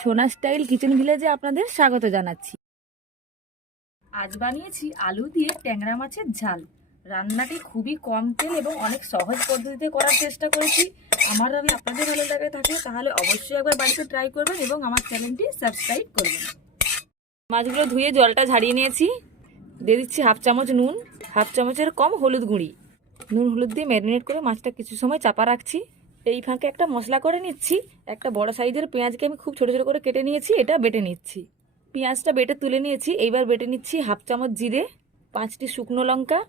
সোনা style kitchen ভিলেজে আপনাদের স্বাগত জানাচ্ছি। আজ বানিয়েছি আলু দিয়ে ট্যাংরা মাছের ঝাল। রান্নাটি খুবই কম তেল এবং অনেক সহজ পদ্ধতিতে করার চেষ্টা করেছি। আমার রান্না আপনাদের ভালো লাগে থাকে, তাহলে অবশ্যই একবার বাড়িতে ট্রাই করবেন এবং আমার চ্যানেলটি সাবস্ক্রাইব করবেন। মাছগুলো ধুয়ে জলটা ঝাড়িয়ে নিয়েছি। দিয়ে দিচ্ছি হাফ চামচ নুন, হাফ চামচের কম হলুদ গুঁড়ি। নুন, হলুদ দিয়ে ম্যারিনেট করে মাছটা কিছু সময় চাপা রাখছি। এই ফাঁকে একটা মশলা করে নিচ্ছি, একটা বড় সাইজের পেঁয়াজকে আমি খুব ছোট ছোট করে কেটে নিয়েছি, এটা বেটে নিচ্ছি। পেঁয়াজটা বেটে তুলে নিয়েছি, এইবার বেটে নিচ্ছি হাফ চামচ জিরে, পাঁচটি শুকনো লঙ্কা,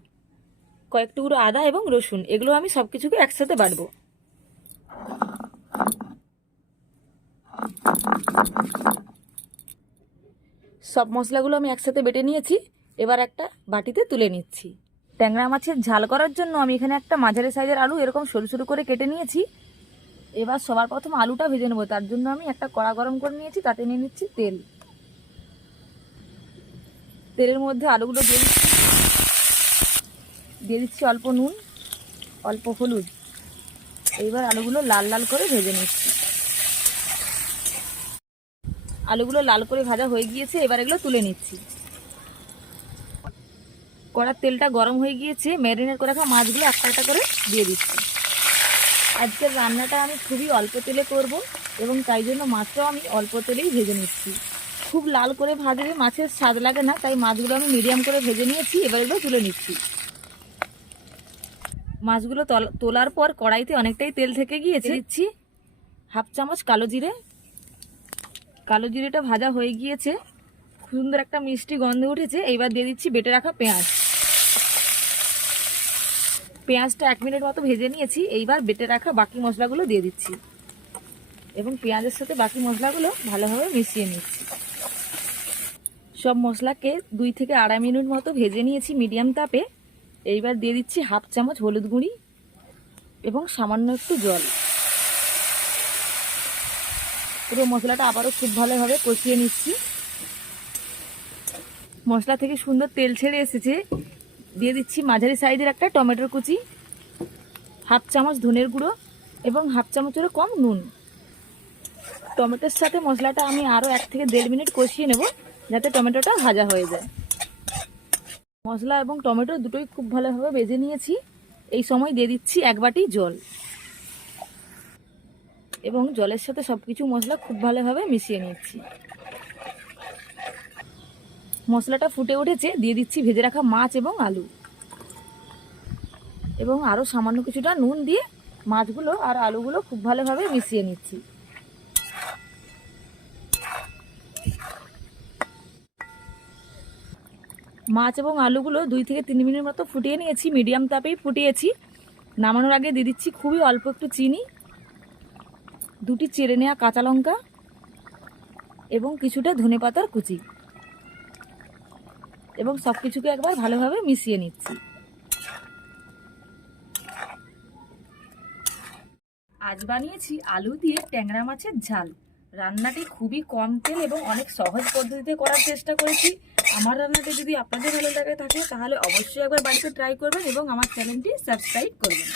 কয়েক টুকরো আদা এবং রসুন, এগুলো আমি সব কিছুকে একসাথে বাটবো। সব মশলাগুলো আমি একসাথে বেটে নিয়েছি, এবার একটা বাটিতে তুলে নিচ্ছি। ট্যাংরা মাছের ঝাল করার জন্য আমি এখানে একটা মাঝারি সাইজের আলু এরকম সরু সরু করে কেটে নিয়েছি এবার সবার প্রথম আলুটা ভেজে নেব। তার জন্য আমি একটা কড়া গরম করে নিয়েছি, তাতে নিয়ে নিচ্ছি তেল। তেলের মধ্যে আলুগুলো দিয়ে দিচ্ছি। দিয়ে দিচ্ছি অল্প নুন, অল্প হলুদ। এইবার আলুগুলো লাল লাল করে ভেজে নিচ্ছি। আলুগুলো লাল করে ভাজা হয়ে গিয়েছে, এবার এগুলো তুলে নিচ্ছি। কড়ার তেলটা গরম হয়ে গিয়েছে, ম্যারিনেট করে রাখা মাছগুলো একটা একটা করে দিয়ে দিচ্ছি। আজকের রান্নাটা আমি খুবই অল্প তেলে করব এবং তাই জন্য মাছটাও আমি অল্প তেলেই ভেজে নিচ্ছি। খুব লাল করে ভাজলে মাছের স্বাদ লাগে না তাই মাছগুলো আমি মিডিয়াম করে ভেজে নিয়েছি এবার এগুলো তুলে নিচ্ছি। মাছগুলো তল- তোলার পর কড়াইতে অনেকটাই তেল থেকে গিয়েছে। দিচ্ছি হাফ চামচ কালো জিরে। কালো জিরেটা ভাজা হয়ে গিয়েছে। সুন্দর একটা মিষ্টি গন্ধ উঠেছে। এইবার দিয়ে দিচ্ছি বেটে রাখা পেঁয়াজ। পেঁয়াজটা এক মিনিট মতো ভেজে নিয়েছি, এইবার বেটে রাখা বাকি মশলাগুলো দিয়ে দিচ্ছি। এবং পেঁয়াজের সাথে বাকি মশলাগুলো ভালোভাবে মিশিয়ে নিচ্ছি। সব মশলাকে দুই থেকে আড়াই মিনিট মতো ভেজে নিয়েছি মিডিয়াম তাপে। এইবার দিয়ে দিচ্ছি হাফ চামচ হলুদ গুঁড়ি এবং সামান্য একটু জল। পুরো মশলাটা আবারও খুব ভালোভাবে কষিয়ে নিচ্ছি। মশলা থেকে সুন্দর তেল ছেড়ে এসেছে। দিয়ে দিচ্ছি মাঝারি সাইজের একটা টমেটোর কুচি, হাফ চামচ ধনের গুঁড়ো এবং হাফ চামচেরও কম নুন। টমেটোর সাথে মশলাটা আমি আরও এক থেকে দেড় মিনিট কষিয়ে নেব, যাতে টমেটোটা ভাজা হয়ে যায়। মশলা এবং টমেটো দুটোই খুব ভালোভাবে বেজে নিয়েছি। এই সময় দিয়ে দিচ্ছি এক বাটি জল। এবং জলের সাথে সব কিছু মশলা খুব ভালোভাবে মিশিয়ে নিচ্ছি। মশলাটা ফুটে উঠেছে, দিয়ে দিচ্ছি ভেজে রাখা মাছ এবং আলু। এবং আরও সামান্য কিছুটা নুন দিয়ে মাছগুলো আর আলুগুলো খুব ভালোভাবে মিশিয়ে নিচ্ছি। মাছ এবং আলুগুলো দুই থেকে তিন মিনিট মতো ফুটিয়ে নিয়েছি, মিডিয়াম তাপেই ফুটিয়েছি। নামানোর আগে দিয়ে দিচ্ছি খুবই অল্প একটু চিনি, দুটি চেড়ে নেওয়া কাঁচা লঙ্কা এবং কিছুটা ধনে পাতার কুচি। এবং সব কিছুকে একবার ভালোভাবে মিশিয়ে নিচ্ছি। আজ বানিয়েছি আলু দিয়ে ট্যাংরা মাছের ঝাল। রান্নাটি খুবই কম তেল এবং অনেক সহজ পদ্ধতিতে করার চেষ্টা করেছি। আমার রান্নাটি যদি আপনাদের ভালো লাগে থাকে, তাহলে অবশ্যই একবার বাড়িতে ট্রাই করবেন এবং আমার চ্যানেলটি সাবস্ক্রাইব করবেন।